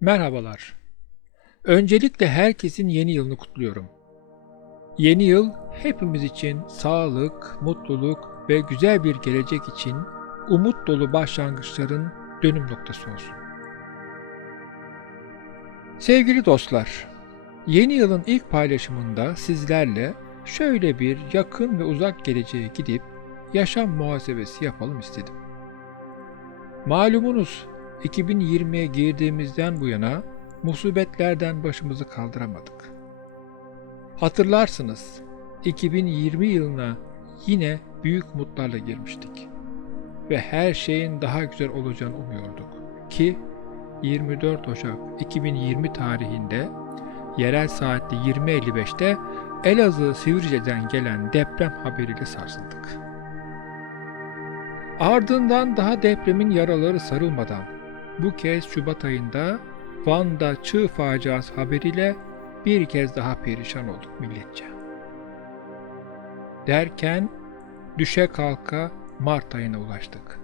Merhabalar. Öncelikle herkesin yeni yılını kutluyorum. Yeni yıl hepimiz için sağlık, mutluluk ve güzel bir gelecek için umut dolu başlangıçların dönüm noktası olsun. Sevgili dostlar, yeni yılın ilk paylaşımında sizlerle şöyle bir yakın ve uzak geleceğe gidip yaşam muhasebesi yapalım istedim. Malumunuz 2020'ye girdiğimizden bu yana musibetlerden başımızı kaldıramadık. Hatırlarsınız 2020 yılına yine büyük umutlarla girmiştik ve her şeyin daha güzel olacağını umuyorduk ki 24 Ocak 2020 tarihinde yerel saatte 20.55'te Elazığ Sivrice'den gelen deprem haberiyle sarsıldık. Ardından daha depremin yaraları sarılmadan bu kez Şubat ayında Van'da çığ faciası haberiyle bir kez daha perişan olduk milletçe. Derken düşe kalka Mart ayına ulaştık.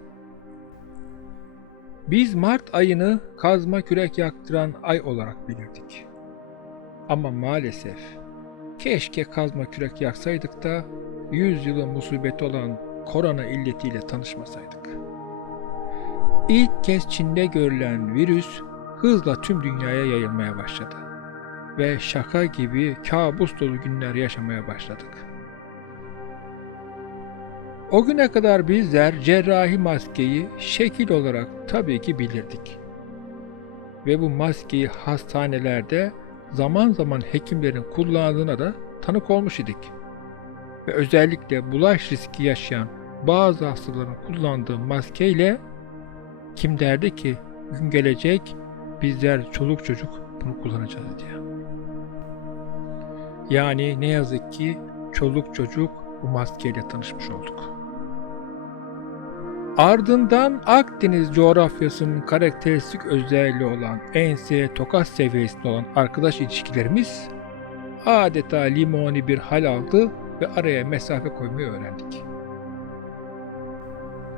Biz Mart ayını kazma kürek yaktıran ay olarak bilirdik. Ama maalesef keşke kazma kürek yaksaydık da 100 yılın musibeti olan korona illetiyle tanışmasaydık. İlk kez Çin'de görülen virüs hızla tüm dünyaya yayılmaya başladı ve şaka gibi kabus dolu günler yaşamaya başladık. O güne kadar bizler cerrahi maskeyi şekil olarak tabii ki bilirdik. Ve bu maskeyi hastanelerde zaman zaman hekimlerin kullandığına da tanık olmuş idik. Ve özellikle bulaş riski yaşayan bazı hastaların kullandığı maskeyle kim derdi ki gün gelecek bizler çoluk çocuk bunu kullanacağız diye. Yani ne yazık ki çoluk çocuk bu maskeyle tanışmış olduk. Ardından Akdeniz coğrafyasının karakteristik özelliği olan ense tokat seviyesinde olan arkadaş ilişkilerimiz adeta limoni bir hal aldı ve araya mesafe koymayı öğrendik.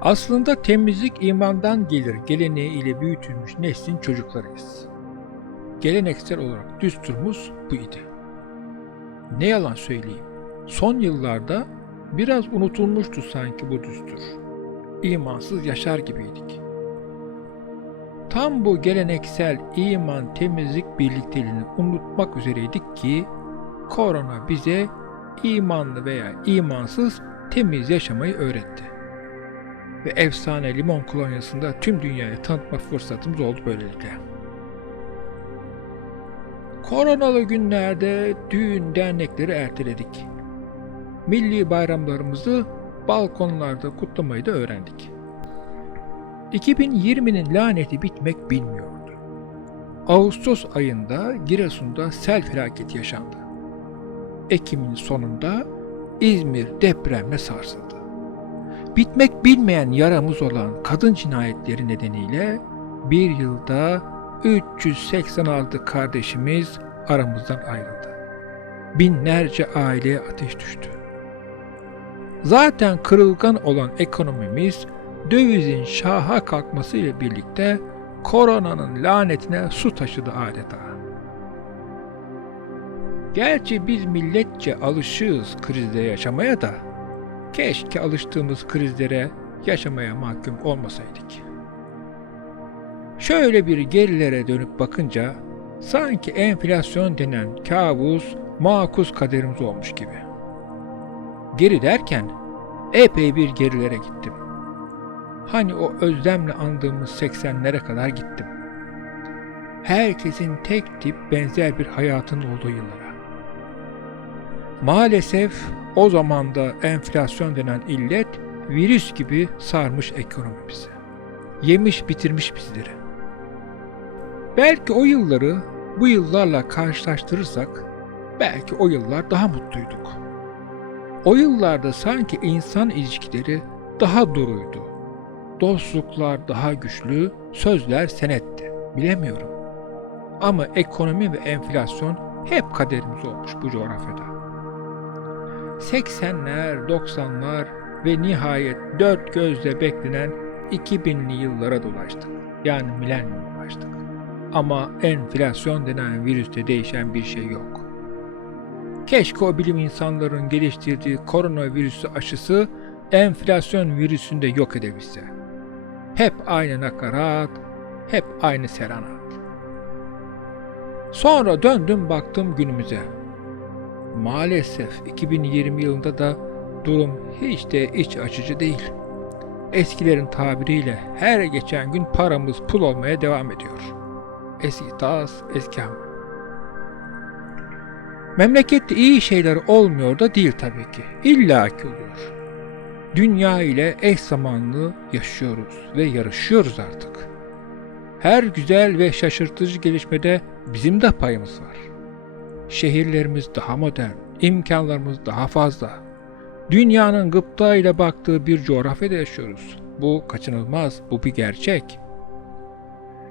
Aslında temizlik imandan gelir geleneği ile büyütülmüş neslin çocuklarıyız. Geleneksel olarak düsturumuz bu idi. Ne yalan söyleyeyim, son yıllarda biraz unutulmuştu sanki bu düstur. İmansız yaşar gibiydik. Tam bu geleneksel iman temizlik birlikteliğini unutmak üzereydik ki korona bize imanlı veya imansız temiz yaşamayı öğretti ve efsane limon kolonyasını tüm dünyaya tanıtma fırsatımız oldu böylelikle. Koronalı günlerde düğün dernekleri erteledik. Milli bayramlarımızı balkonlarda kutlamayı da öğrendik. 2020'nin laneti bitmek bilmiyordu. Ağustos ayında Giresun'da sel felaketi yaşandı. Ekim'in sonunda İzmir depremle sarsıldı bitmek bilmeyen yaramız olan kadın cinayetleri nedeniyle bir yılda 386 kardeşimiz aramızdan ayrıldı. Binlerce aileye ateş düştü. Zaten kırılgan olan ekonomimiz dövizin şaha kalkması ile birlikte koronanın lanetine su taşıdı adeta. Gerçi biz milletçe alışığız krizde yaşamaya da Keşke alıştığımız krizlere yaşamaya mahkum olmasaydık. Şöyle bir gerilere dönüp bakınca sanki enflasyon denen kabus makus kaderimiz olmuş gibi. Geri derken epey bir gerilere gittim. Hani o özlemle andığımız 80'lere kadar gittim. Herkesin tek tip benzer bir hayatın olduğu yıllara. Maalesef o zaman da enflasyon denen illet virüs gibi sarmış ekonomimizi. Yemiş bitirmiş bizleri. Belki o yılları bu yıllarla karşılaştırırsak belki o yıllar daha mutluyduk. O yıllarda sanki insan ilişkileri daha duruydu. Dostluklar daha güçlü, sözler senetti. Bilemiyorum. Ama ekonomi ve enflasyon hep kaderimiz olmuş bu coğrafyada. 80'ler, 90'lar ve nihayet dört gözle beklenen 2000'li yıllara dolaştık. Yani milenyum ulaştık. Ama enflasyon denen virüste değişen bir şey yok. Keşke o bilim insanların geliştirdiği koronavirüsü aşısı enflasyon virüsünde yok edebilse. Hep aynı nakarat, hep aynı serenat. Sonra döndüm baktım günümüze. Maalesef 2020 yılında da durum hiç de iç açıcı değil. Eskilerin tabiriyle her geçen gün paramız pul olmaya devam ediyor. Eski tas, eski ham. Memlekette iyi şeyler olmuyor da değil tabii ki. İlla ki oluyor. Dünya ile eş zamanlı yaşıyoruz ve yarışıyoruz artık. Her güzel ve şaşırtıcı gelişmede bizim de payımız var. Şehirlerimiz daha modern, imkanlarımız daha fazla. Dünyanın gıpta ile baktığı bir coğrafyada yaşıyoruz. Bu kaçınılmaz, bu bir gerçek.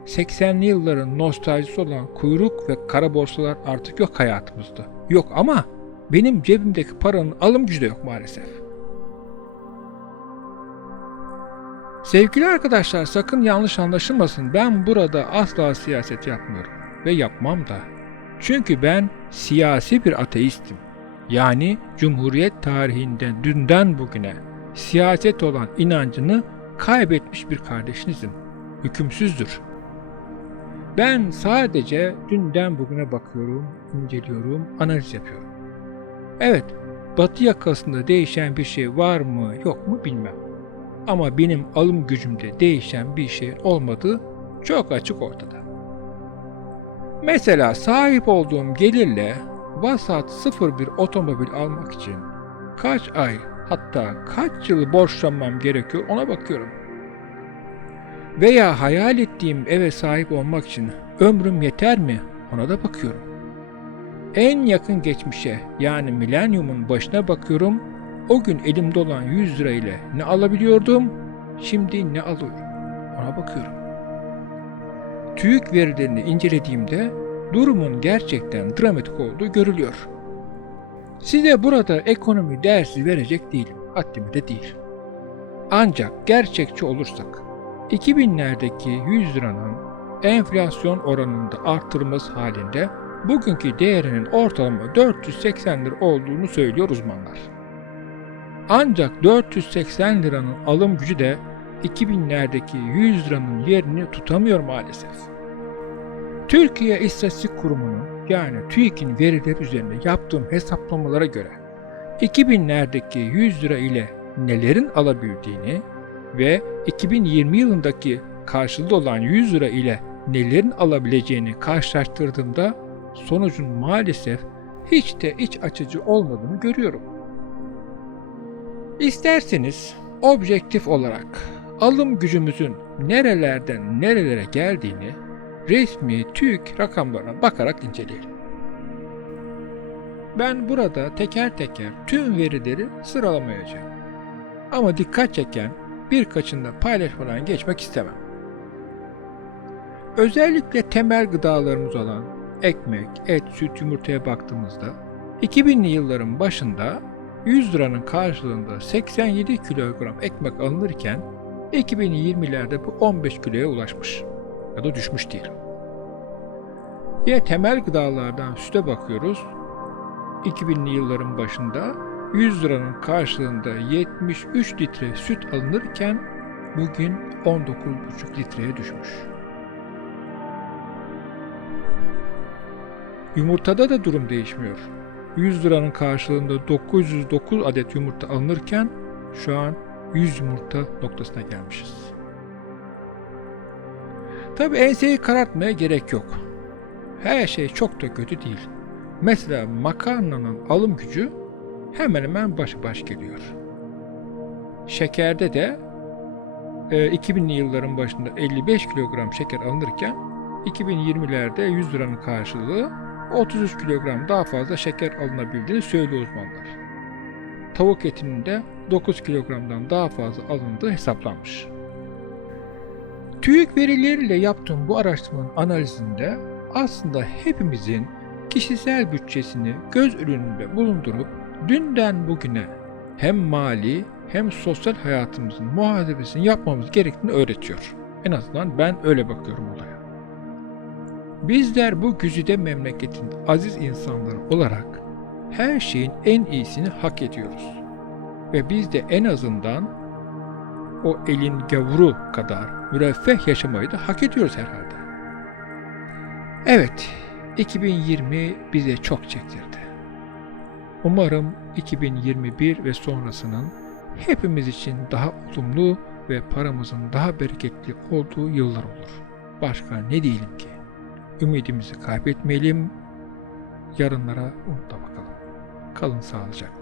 80'li yılların nostaljisi olan kuyruk ve kara borsalar artık yok hayatımızda. Yok ama benim cebimdeki paranın alım gücü de yok maalesef. Sevgili arkadaşlar sakın yanlış anlaşılmasın. Ben burada asla siyaset yapmıyorum ve yapmam da. Çünkü ben siyasi bir ateistim. Yani Cumhuriyet tarihinden dünden bugüne siyaset olan inancını kaybetmiş bir kardeşinizim. Hükümsüzdür. Ben sadece dünden bugüne bakıyorum, inceliyorum, analiz yapıyorum. Evet, batı yakasında değişen bir şey var mı yok mu bilmem. Ama benim alım gücümde değişen bir şey olmadığı çok açık ortada. Mesela sahip olduğum gelirle vasat sıfır bir otomobil almak için kaç ay hatta kaç yıl borçlanmam gerekiyor ona bakıyorum. Veya hayal ettiğim eve sahip olmak için ömrüm yeter mi ona da bakıyorum. En yakın geçmişe yani milenyumun başına bakıyorum. O gün elimde olan 100 lira ile ne alabiliyordum, şimdi ne alıyorum ona bakıyorum. TÜİK verilerini incelediğimde durumun gerçekten dramatik olduğu görülüyor. Size burada ekonomi dersi verecek değilim, haddime de değil. Ancak gerçekçi olursak, 2000'lerdeki 100 liranın enflasyon oranında arttırılması halinde bugünkü değerinin ortalama 480 lira olduğunu söylüyor uzmanlar. Ancak 480 liranın alım gücü de 2000'lerdeki 100 liranın yerini tutamıyor maalesef. Türkiye İstatistik Kurumu'nun yani TÜİK'in verileri üzerinde yaptığım hesaplamalara göre 2000'lerdeki 100 lira ile nelerin alabildiğini ve 2020 yılındaki karşılığı olan 100 lira ile nelerin alabileceğini karşılaştırdığımda sonucun maalesef hiç de iç açıcı olmadığını görüyorum. İsterseniz objektif olarak alım gücümüzün nerelerden nerelere geldiğini resmi TÜİK rakamlarına bakarak inceleyelim. Ben burada teker teker tüm verileri sıralamayacağım. Ama dikkat çeken birkaçını da paylaşmadan geçmek istemem. Özellikle temel gıdalarımız olan ekmek, et, süt, yumurtaya baktığımızda 2000'li yılların başında 100 liranın karşılığında 87 kilogram ekmek alınırken 2020'lerde bu 15 kiloya ulaşmış ya da düşmüş diyelim. Yine temel gıdalardan süte bakıyoruz. 2000'li yılların başında 100 liranın karşılığında 73 litre süt alınırken bugün 19,5 litreye düşmüş. Yumurtada da durum değişmiyor. 100 liranın karşılığında 909 adet yumurta alınırken şu an 100 yumurta noktasına gelmişiz. Tabi enseyi karartmaya gerek yok. Her şey çok da kötü değil. Mesela makarnanın alım gücü hemen hemen başı baş geliyor. Şekerde de e, 2000'li yılların başında 55 kilogram şeker alınırken 2020'lerde 100 liranın karşılığı 33 kilogram daha fazla şeker alınabildiğini söylüyor uzmanlar. Tavuk etinin de 9 kilogramdan daha fazla alındığı hesaplanmış. TÜİK verileriyle yaptığım bu araştırmanın analizinde aslında hepimizin kişisel bütçesini göz önünde bulundurup dünden bugüne hem mali hem sosyal hayatımızın muhasebesini yapmamız gerektiğini öğretiyor. En azından ben öyle bakıyorum olaya. Bizler bu güzide memleketin aziz insanları olarak her şeyin en iyisini hak ediyoruz. Ve biz de en azından o elin gavuru kadar müreffeh yaşamayı da hak ediyoruz herhalde. Evet, 2020 bize çok çektirdi. Umarım 2021 ve sonrasının hepimiz için daha olumlu ve paramızın daha bereketli olduğu yıllar olur. Başka ne diyelim ki? Ümidimizi kaybetmeyelim, yarınlara umutla bakalım. Kalın sağlıcakla.